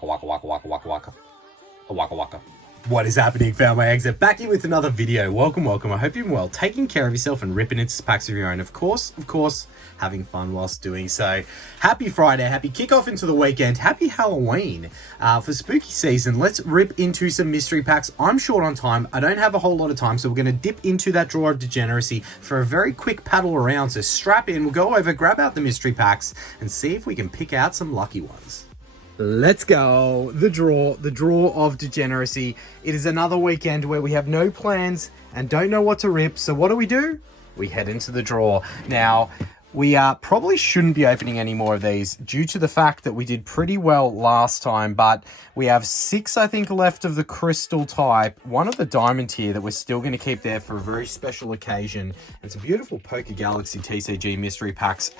Waka waka waka waka waka waka. Waka waka. What is happening, Found My Exit? Back here with another video. Welcome. I hope you're well, taking care of yourself and ripping into packs of your own. Of course, having fun whilst doing so. Happy Friday, happy kickoff into the weekend, happy Halloween. For spooky season, let's rip into some mystery packs. I'm short on time. I don't have a whole lot of time, so we're going to dip into that drawer of degeneracy for a very quick paddle around. So strap in, we'll go over, grab out the mystery packs, and see if we can pick out some lucky ones. Let's go. The draw of degeneracy. It is another weekend where we have no plans and don't know what to rip. So what do? We head into the draw. Now, we probably shouldn't be opening any more of these due to the fact that we did pretty well last time, but we have 6, I think, left of the crystal type, one of the diamond tier that we're still going to keep there for a very special occasion. It's a beautiful Poker Galaxy TCG mystery packs,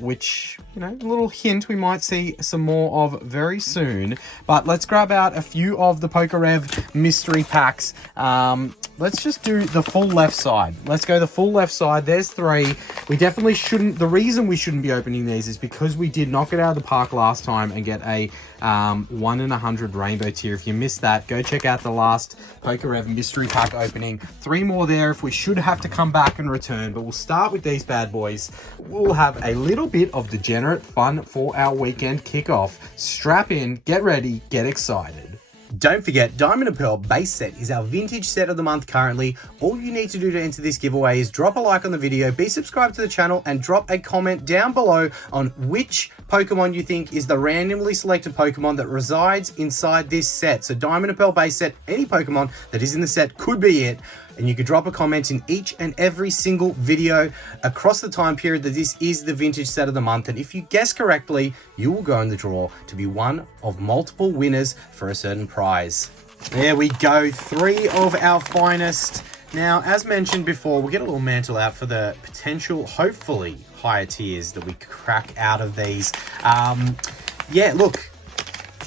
which, you know, a little hint we might see some more of very soon. But let's grab out a few of the PokeRev mystery packs. Let's just do the full left side. Let's go the full left side. There's 3. We definitely shouldn't. The reason we shouldn't be opening these is because we did knock it out of the park last time and get a 1 in 100 rainbow tier. If you missed that, go check out the last PokeRev mystery pack opening. 3 more there if we should have to come back and return, but we'll start with these bad boys. We'll have a little bit of degenerate fun for our weekend kickoff. Strap in, get ready, get excited. Don't forget, Diamond and Pearl base set is our vintage set of the month currently. All you need to do to enter this giveaway is drop a like on the video, be subscribed to the channel, and drop a comment down below on which Pokemon you think is the randomly selected Pokemon that resides inside this set. So Diamond and Pearl base set, any Pokemon that is in the set could be it. And you could drop a comment in each and every single video across the time period that this is the vintage set of the month. And if you guess correctly, you will go in the draw to be one of multiple winners for a certain prize. There we go, 3 of our finest. Now, as mentioned before, we'll get a little mantle out for the potential, hopefully, higher tiers that we crack out of these. Yeah, look.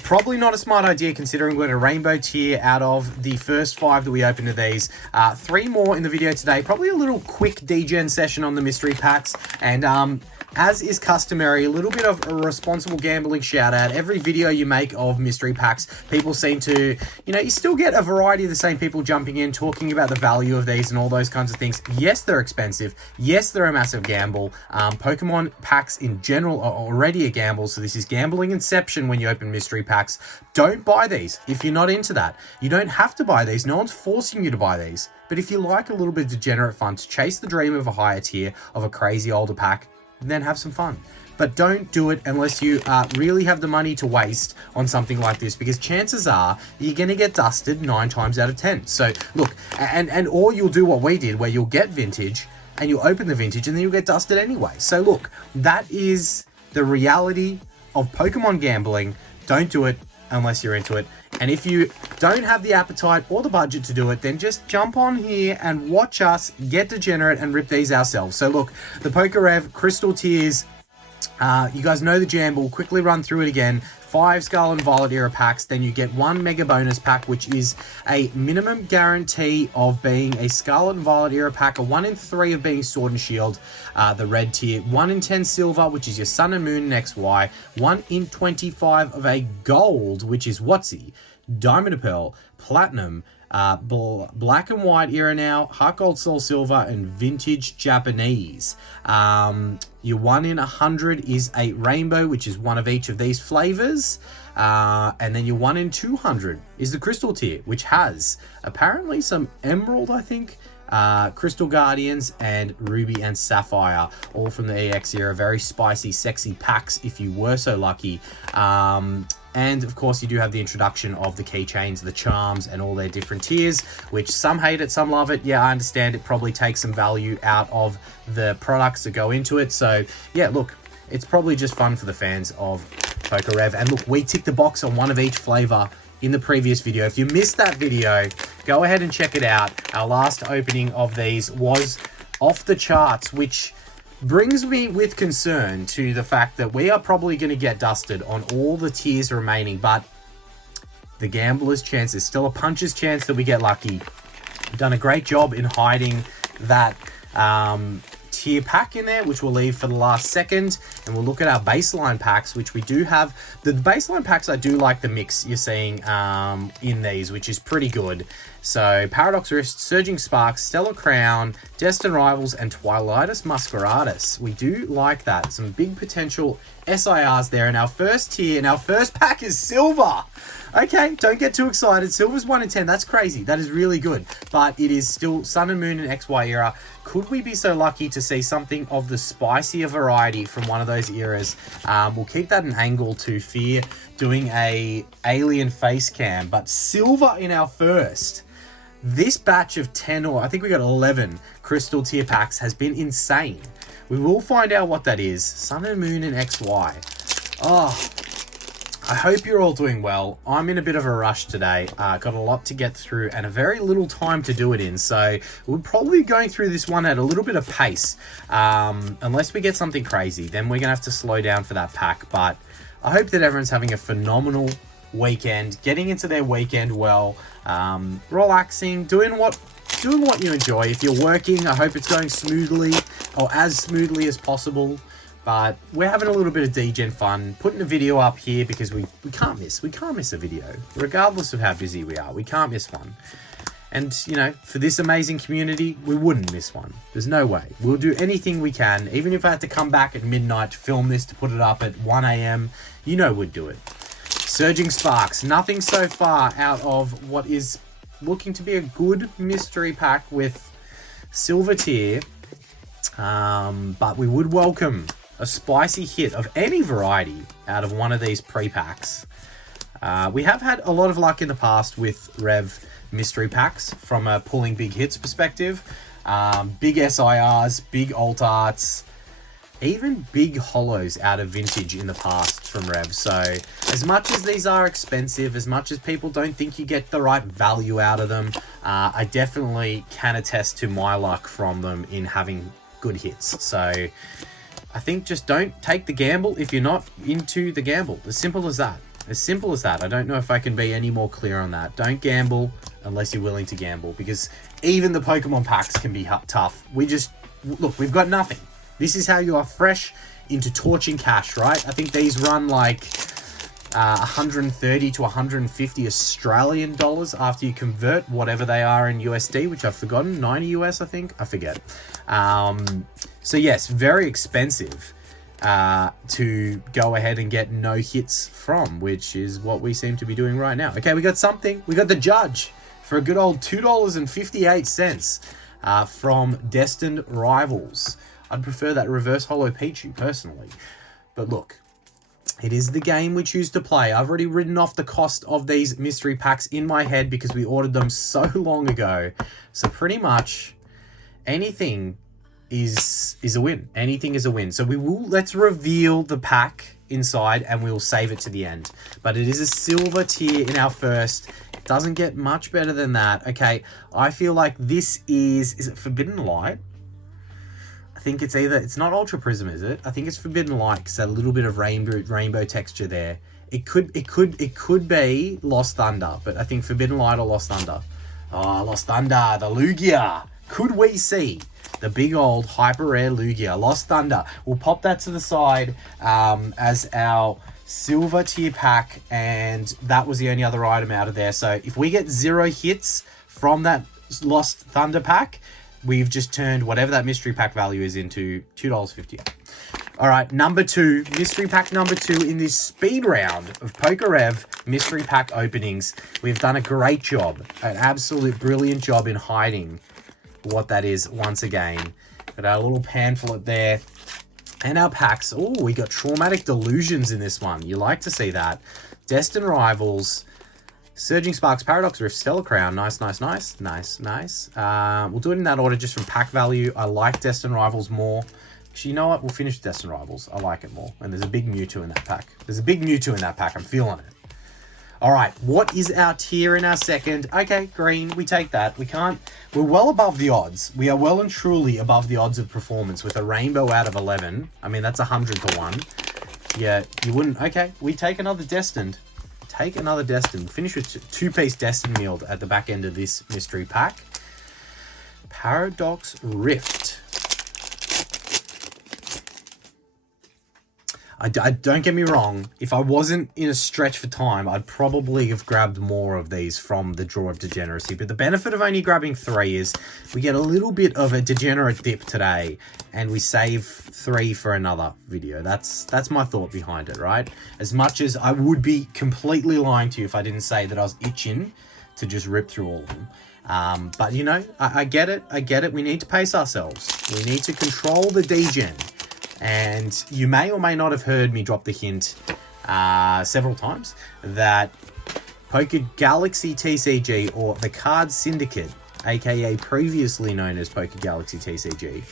Probably not a smart idea considering we're in a rainbow tier out of the first 5 that we opened of these. 3 more in the video today. Probably a little quick degen session on the mystery packs. And as is customary, a little bit of a responsible gambling shout out. Every video you make of mystery packs, people seem to, you know, you still get a variety of the same people jumping in, talking about the value of these and all those kinds of things. Yes, they're expensive. Yes, they're a massive gamble. Pokemon packs in general are already a gamble, so this is gambling inception when you open mystery packs. Don't buy these if you're not into that. You don't have to buy these. No one's forcing you to buy these. But if you like a little bit of degenerate fun to chase the dream of a higher tier of a crazy older pack, then have some fun. But don't do it unless you really have the money to waste on something like this, because chances are you're going to get dusted 9 times out of 10. So look, or you'll do what we did, where you'll get vintage and you'll open the vintage and then you'll get dusted anyway. So look, that is the reality of Pokemon gambling. Don't do it unless you're into it. And if you don't have the appetite or the budget to do it, then just jump on here and watch us get degenerate and rip these ourselves. So look, the PokeRev crystal tiers, you guys know the jam, but we'll quickly run through it again. 5 Scarlet and Violet era packs, then you get 1 mega bonus pack, which is a minimum guarantee of being a Scarlet and Violet era pack, a 1 in 3 of being Sword and Shield, the red tier, 1 in 10 silver, which is your Sun and Moon and XY, 1 in 25 of a gold, which is WotC, Diamond and Pearl, Platinum, Black and White era now, Heart Gold, Soul Silver, and Vintage Japanese. Your 1 in 100 is a Rainbow, which is one of each of these flavors. And then your 1 in 200 is the Crystal tier, which has apparently some Emerald, I think, Crystal Guardians, and Ruby and Sapphire, all from the EX era. Very spicy, sexy packs if you were so lucky. And of course you do have the introduction of the keychains, the charms, and all their different tiers, which some hate it, some love it. Yeah, I understand it probably takes some value out of the products that go into it. So yeah, look, it's probably just fun for the fans of PokeRev. And look, we ticked the box on 1 of each flavor in the previous video. If you missed that video, go ahead and check it out. Our last opening of these was off the charts, which brings me with concern to the fact that we are probably going to get dusted on all the tiers remaining, but the gambler's chance is still a puncher's chance that we get lucky. We've done a great job in hiding that tier pack in there, which we'll leave for the last second. And we'll look at our baseline packs, which we do have. The baseline packs, I do like the mix you're seeing in these, which is pretty good. So Paradox Rift, Surging Sparks, Stellar Crown, Destined Rivals, and Twilightus Muscaratus. We do like that. Some big potential SIRs there in our first tier, and our first pack is Silver. Okay, don't get too excited. Silver's 1 in 10. That's crazy. That is really good. But it is still Sun and Moon and XY era. Could we be so lucky to see something of the spicier variety from one of those eras? We'll keep that an angle to fear doing a alien face cam. But Silver in our first. This batch of 10, or I think we got 11 crystal tier packs has been insane. We will find out what that is. Sun and Moon and XY. Oh, I hope you're all doing well. I'm in a bit of a rush today. Got a lot to get through and a very little time to do it in. So we're probably going through this one at a little bit of pace. Unless we get something crazy, then we're going to have to slow down for that pack. But I hope that everyone's having a phenomenal weekend, getting into their weekend well, relaxing, doing what you enjoy. If you're working, I hope it's going smoothly or as smoothly as possible. But we're having a little bit of degen fun, putting a video up here because we can't miss a video, regardless of how busy we are. We can't miss one. And, you know, for this amazing community, we wouldn't miss one. There's no way. We'll do anything we can. Even if I had to come back at midnight to film this, to put it up at 1 a.m., you know we'd do it. Surging Sparks. Nothing so far out of what is looking to be a good mystery pack with Silver tier. But we would welcome a spicy hit of any variety out of one of these pre-packs. We have had a lot of luck in the past with Rev mystery packs from a pulling big hits perspective. Big SIRs, big alt arts, even big holos out of vintage in the past from Rev. So as much as these are expensive, as much as people don't think you get the right value out of them, I definitely can attest to my luck from them in having good hits. So I think just don't take the gamble if you're not into the gamble. As simple as that. As simple as that. I don't know if I can be any more clear on that. Don't gamble unless you're willing to gamble, because even the Pokemon packs can be tough. Look, we've got nothing. This is how you are fresh into torching cash, right? I think these run like 130 to 150 Australian dollars after you convert whatever they are in USD, which I've forgotten, 90 US, I think. I forget. So yes, very expensive to go ahead and get no hits from, which is what we seem to be doing right now. Okay, we got something. We got the Judge for a good old $2.58 from Destined Rivals. I'd prefer that reverse holo Pichu personally. But look, it is the game we choose to play. I've already written off the cost of these mystery packs in my head because we ordered them so long ago. So pretty much anything is a win. Anything is a win. So let's reveal the pack inside and we'll save it to the end. But it is a Silver tier in our first. It doesn't get much better than that. Okay, I feel like this is it Forbidden Light? I think it's not Ultra Prism, is it? I think it's Forbidden Light because a little bit of rainbow texture there. It could be Lost Thunder, but I think Forbidden Light or Lost Thunder. Oh, Lost Thunder, the Lugia. Could we see the big old hyper rare Lugia, Lost Thunder? We'll pop that to the side as our Silver tier pack, and that was the only other item out of there. So if we get 0 hits from that Lost Thunder pack, we've just turned whatever that mystery pack value is into $2.50. All right, number 2, mystery pack number 2 in this speed round of PokeRev mystery pack openings. We've done a great job, an absolute brilliant job in hiding what that is once again. Got our little pamphlet there and our packs. Oh, we got Traumatic Delusions in this one. You like to see that. Destined Rivals, Surging Sparks, Paradox Rift, Stellar Crown. Nice. We'll do it in that order just from pack value. I like Destined Rivals more. Actually, you know what? We'll finish Destined Rivals. I like it more. And there's a big Mewtwo in that pack. I'm feeling it. All right, what is our tier in our second? Okay, green, we take that. We're well above the odds. We are well and truly above the odds of performance with a rainbow out of 11. I mean, that's 100 to 1. Yeah, you wouldn't. Okay, we take another Destined. Finish with 2-piece Destined Meal at the back end of this mystery pack. Paradox Rift. Don't get me wrong, if I wasn't in a stretch for time, I'd probably have grabbed more of these from the draw of degeneracy. But the benefit of only grabbing 3 is we get a little bit of a degenerate dip today, and we save 3 for another video. That's my thought behind it, right? As much as I would be completely lying to you if I didn't say that I was itching to just rip through all of them. But you know, I get it. We need to pace ourselves. We need to control the degen. And you may or may not have heard me drop the hint several times that Poker Galaxy TCG, or the Card Syndicate, aka previously known as Poker Galaxy TCG,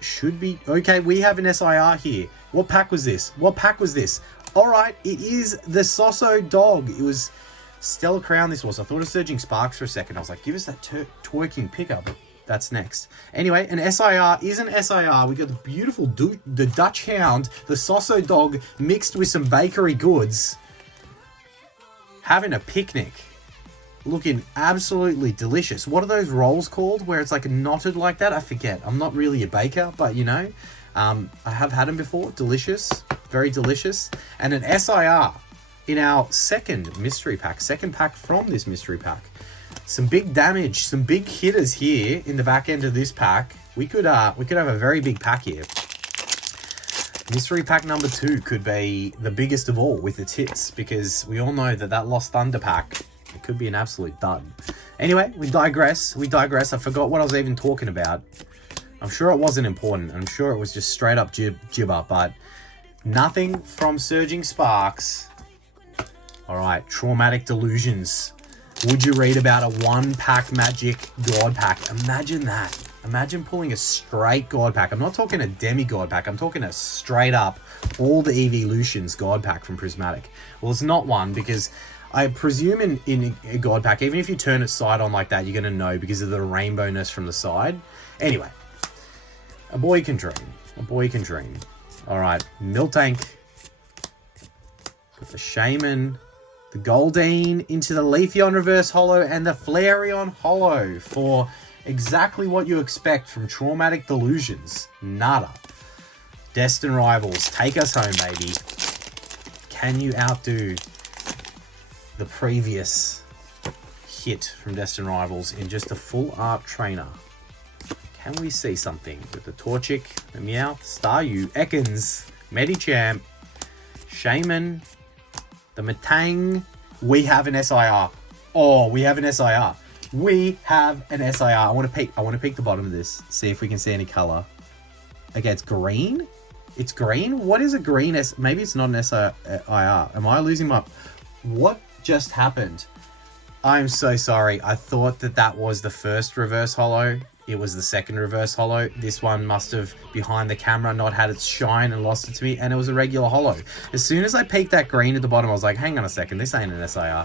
should be... Okay, we have an SIR here. What pack was this? Alright, it is the Soso Dog. It was Stellar Crown this was. I thought of Surging Sparks for a second. I was like, give us that twerking pickup. That's next. Anyway, an SIR is an SIR. We got the beautiful the Dutch Hound, the Soso Dog, mixed with some bakery goods. Having a picnic. Looking absolutely delicious. What are those rolls called where it's like knotted like that? I forget. I'm not really a baker, but you know, I have had them before. Delicious. Very delicious. And an SIR in our second mystery pack. Second pack from this mystery pack. Some big damage, some big hitters here in the back end of this pack. We could have a very big pack here. Mystery pack number 2 could be the biggest of all with its hits, because we all know that Lost Thunder pack, it could be an absolute dud. Anyway, we digress. I forgot what I was even talking about. I'm sure it wasn't important. I'm sure it was just straight up gibber, but nothing from Surging Sparks. All right, Traumatic Delusions. Would you read about a 1-pack magic god pack? Imagine that. Imagine pulling a straight god pack. I'm not talking a demigod pack. I'm talking a straight up all the evolutions god pack from Prismatic. Well, it's not one, because I presume in a god pack, even if you turn it side on like that, you're going to know because of the rainbowness from the side. Anyway, a boy can dream. A boy can dream. All right, Miltank. Got the Shaman. The Goldeen into the Leafeon Reverse Holo and the Flareon Holo for exactly what you expect from Traumatic Delusions. Nada. Destined Rivals, take us home, baby. Can you outdo the previous hit from Destined Rivals in just a full art trainer? Can we see something with the Torchic, the Meowth, Staryu, Ekans, Medicham, Shaman, the Matang? We have an SIR. Oh, we have an SIR. We have an SIR. I want to peek the bottom of this. See if we can see any color. Okay, it's green. It's green. What is a green Maybe it's not an SIR. Am I losing my... What just happened? I'm so sorry. I thought that was the first reverse holo. It was the second reverse holo. This one must have, behind the camera, not had its shine and lost it to me, and it was a regular holo. As soon as I peeked that green at the bottom, I was like, hang on a second, this ain't an SIR.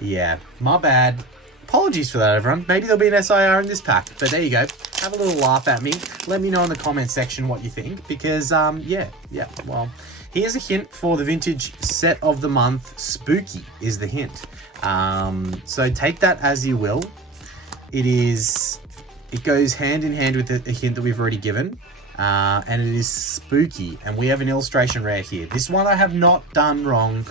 Yeah, my bad. Apologies for that, everyone. Maybe there'll be an SIR in this pack, but there you go. Have a little laugh at me. Let me know in the comment section what you think, because, yeah, well, here's a hint for the vintage set of the month. Spooky is the hint. So take that as you will. It goes hand in hand with a hint that we've already given, and it is spooky, and we have an illustration rare here. This one I have not done wrong.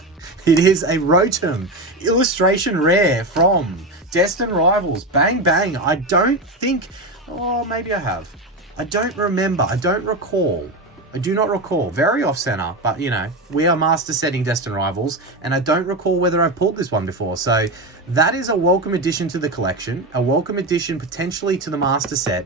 It is a Rotom illustration rare from Destined Rivals. Bang, bang. I don't think... Oh, maybe I have. I don't remember. I don't recall. I do not recall. Very off-center, but, you know, we are master setting Destined Rivals, and I don't recall whether I've pulled this one before. So that is a welcome addition to the collection, a welcome addition potentially to the master set.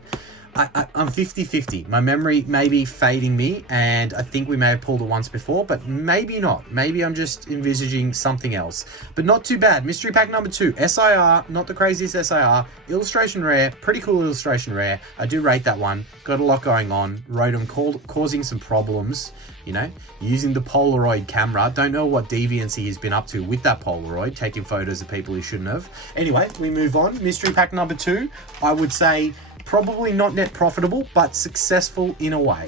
I'm 50-50. My memory may be fading me, and I think we may have pulled it once before, but maybe not. Maybe I'm just envisaging something else. But not too bad. Mystery pack number 2. SIR, not the craziest SIR. Illustration rare. Pretty cool illustration rare. I do rate that one. Got a lot going on. Rotom causing some problems, you know, using the Polaroid camera. Don't know what deviancy he's been up to with that Polaroid, taking photos of people he shouldn't have. Anyway, we move on. Mystery pack number 2. I would say... probably not net profitable, but successful in a way.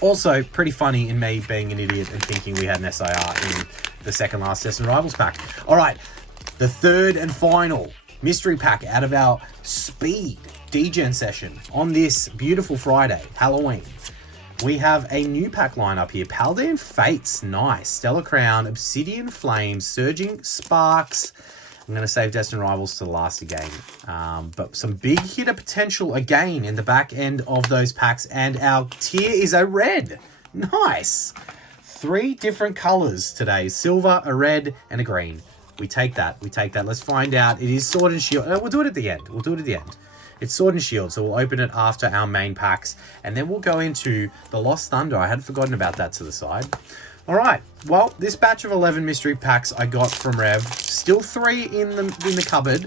Also, pretty funny in me being an idiot and thinking we had an SIR in the second last Destined Rivals pack. All right, the third and final mystery pack out of our speed degen session on this beautiful Friday, Halloween. we have a new pack lineup here. Paldean Fates, nice. Stellar Crown, Obsidian Flames, Surging Sparks. I'm going to save Destined Rivals to the last again. But some big hitter potential again in the back end of those packs. And our tier is a red. Nice. 3 different colors today. Silver, a red, and a green. We take that. We take that. Let's find out. It is Sword and Shield. We'll do it at the end. We'll do it at the end. It's Sword and Shield, so we'll open it after our main packs. And then we'll go into the Lost Thunder. I had forgotten about that to the side. All right. Well, this batch of 11 mystery packs I got from Rev. Still 3 in the cupboard.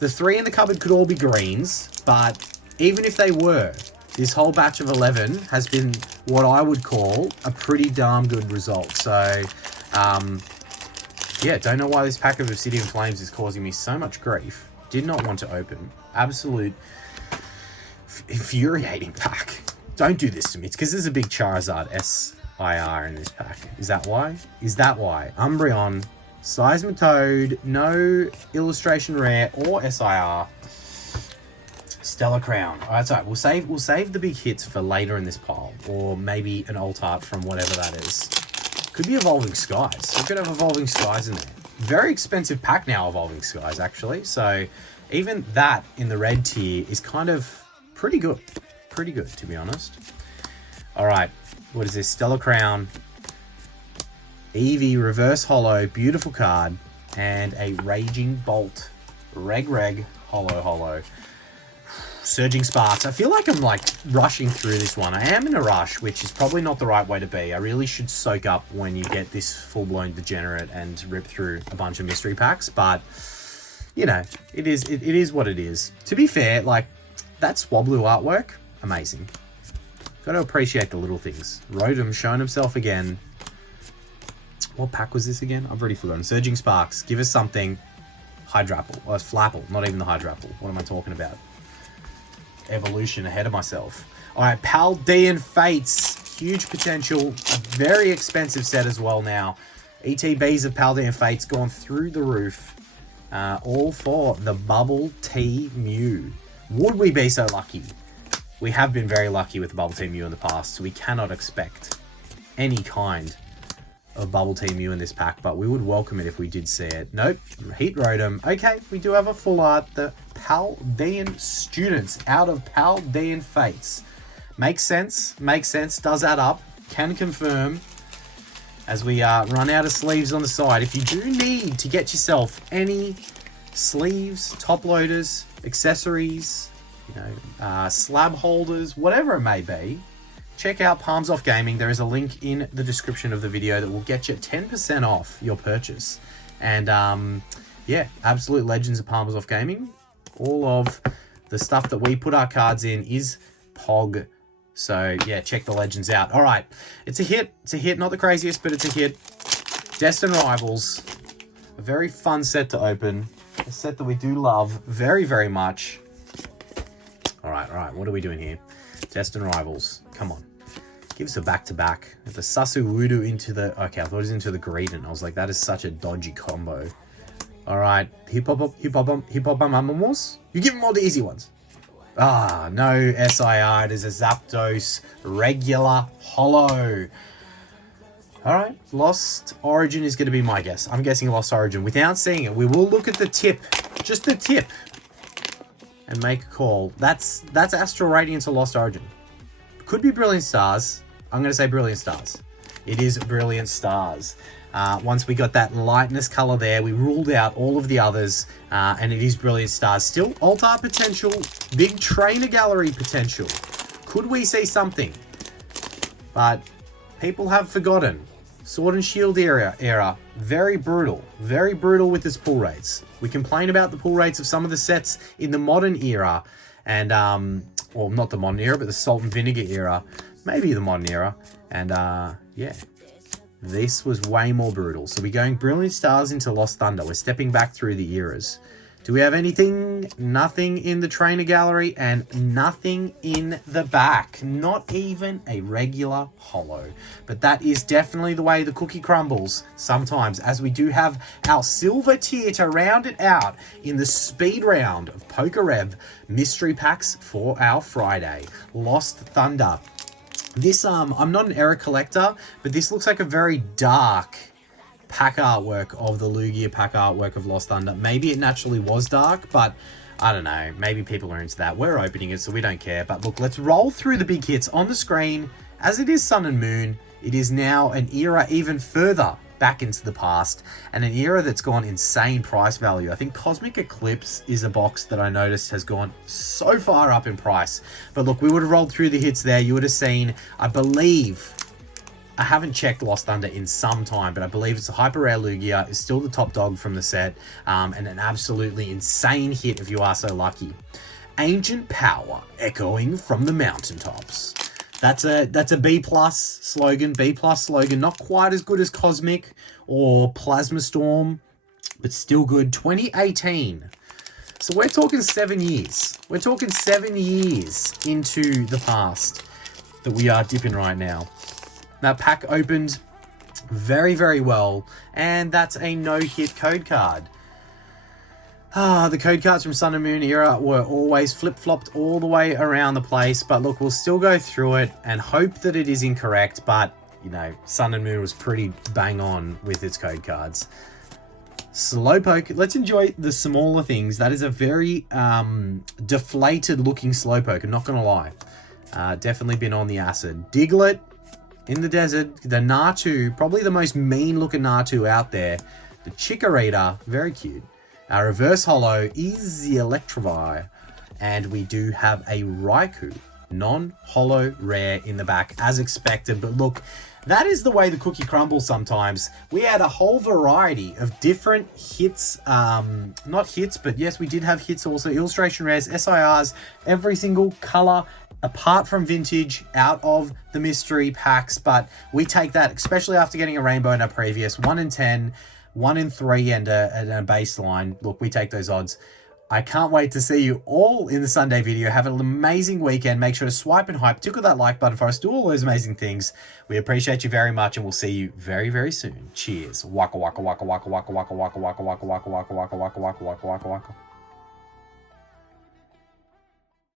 The 3 in the cupboard could all be greens. But even if they were, this whole batch of 11 has been what I would call a pretty darn good result. So, yeah, don't know why this pack of Obsidian Flames is causing me so much grief. Did not want to open. Absolute infuriating pack. Don't do this to me. It's because there's a big Charizard SIR in this pack. Is that why? Is that why? Umbreon, Seismitoad, no illustration rare or SIR. Stellar Crown. All right, sorry. We'll save the big hits for later in this pile, or maybe an alt art from whatever that is. Could be Evolving Skies. We could have Evolving Skies in there. Very expensive pack now, Evolving Skies, actually. So even that in the red tier is kind of pretty good. Pretty good, to be honest. All right. What is this? Stellar Crown. Eevee, Reverse Holo. Beautiful card. And a Raging Bolt. Reg. Holo. Surging Sparks. I feel like I'm rushing through this one. I am in a rush, which is probably not the right way to be. I really should soak up when you get this full-blown degenerate and rip through a bunch of mystery packs. But, you know, it is what it is. To be fair, that Swablu artwork, amazing. Got to appreciate the little things. Rotom showing himself again. What pack was this again? I've already forgotten. Surging Sparks. Give us something. Hydrapple. Oh, it's Flapple, not even the Hydrapple. What am I talking about? Evolution ahead of myself. All right, Paldean Fates. Huge potential. A very expensive set as well now. ETBs of Paldean Fates gone through the roof. All for the Bubble Tea Mew. Would we be so lucky? We have been very lucky with the Bubble Tea Mew in the past, so we cannot expect any kind of Bubble Tea Mew in this pack, but we would welcome it if we did see it. Nope. Heat Rotom. Okay, we do have a full art. The Paldean Students out of Paldean Fates. Makes sense. Makes sense. Does add up. Can confirm. As we run out of sleeves on the side. If you do need to get yourself any sleeves, top loaders, accessories, slab holders, whatever it may be, check out Palms Off Gaming. There is a link in the description of the video that will get you 10% off your purchase. And yeah, absolute legends of Palms Off Gaming. All of the stuff that we put our cards in is POG. So yeah, check the legends out. All right, it's a hit. It's a hit, not the craziest, but it's a hit. Destined Rivals, a very fun set to open. A set that we do love very, very much. All right, what are we doing here? Destined Rivals, come on. Give us a back-to-back. The Sasuwudu into the... Okay, I thought it was into the Greedent. I was like, that is such a dodgy combo. All right. Hippopamamos. You give them all the easy ones. Ah, no SIR. It is a Zapdos regular holo. All right. Lost Origin is going to be my guess. I'm guessing Lost Origin. Without seeing it, we will look at the tip. Just the tip. And make a call. That's Astral Radiance or Lost Origin. Could be Brilliant Stars. I'm going to say Brilliant Stars. It is Brilliant Stars. Once we got that lightness color there, we ruled out all of the others, and it is Brilliant Stars. Still alt art potential, big trainer gallery potential. Could we see something? But people have forgotten. Sword and Shield era, very brutal with its pull rates. We complain about the pull rates of some of the sets in the modern era, and well, not the modern era, but the Salt and Vinegar era, maybe the modern era, and yeah, this was way more brutal. So we're going Brilliant Stars into Lost Thunder. We're stepping back through the eras. Do we have anything? Nothing in the trainer gallery and nothing in the back. Not even a regular holo. But that is definitely the way the cookie crumbles sometimes, as we do have our silver tier to round it out in the speed round of PokeRev mystery packs for our Friday. Lost Thunder. This, I'm not an error collector, but this looks like a very dark pack artwork of the Lugia pack artwork of Lost Thunder. Maybe it naturally was dark, but I don't know. Maybe people are into that. We're opening it, so we don't care. But look, let's roll through the big hits on the screen. As it is Sun and Moon, it is now an era even further back into the past, and an era that's gone insane price value. I think Cosmic Eclipse is a box that I noticed has gone so far up in price. But look, we would have rolled through the hits there. You would have seen, I believe, I haven't checked Lost Thunder in some time, but I believe it's a Hyper Rare Lugia, is still the top dog from the set, and an absolutely insane hit if you are so lucky. Ancient Power, echoing from the mountaintops. That's a B+ slogan, not quite as good as Cosmic or Plasma Storm, but still good. 2018. So we're talking 7 years. We're talking 7 years into the past that we are dipping right now. That pack opened very, very well, and that's a no-hit code card. The code cards from Sun and Moon era were always flip-flopped all the way around the place, but look, we'll still go through it and hope that it is incorrect, but, you know, Sun and Moon was pretty bang on with its code cards. Slowpoke, let's enjoy the smaller things. That is a very deflated-looking Slowpoke, I'm not going to lie. Definitely been on the acid. Diglett in the desert. The Natu, probably the most mean-looking Natu out there. The Chikorita, very cute. Our reverse holo is the Electrovie, and we do have a Raikou, non-holo rare in the back, as expected. But look, that is the way the cookie crumbles sometimes. We had a whole variety of different hits, not hits, but yes, we did have hits also, illustration rares, SIRs, every single color, apart from vintage, out of the mystery packs. But we take that, especially after getting a rainbow in our previous 1 in 10, 1 in 3 and a baseline. Look, we take those odds. I can't wait to see you all in the Sunday video. Have an amazing weekend. Make sure to swipe and hype, tickle that like button for us, do all those amazing things. We appreciate you very much, and we'll see you very, very soon. Cheers. Waka waka waka waka waka waka waka waka waka waka waka waka waka waka waka waka waka waka.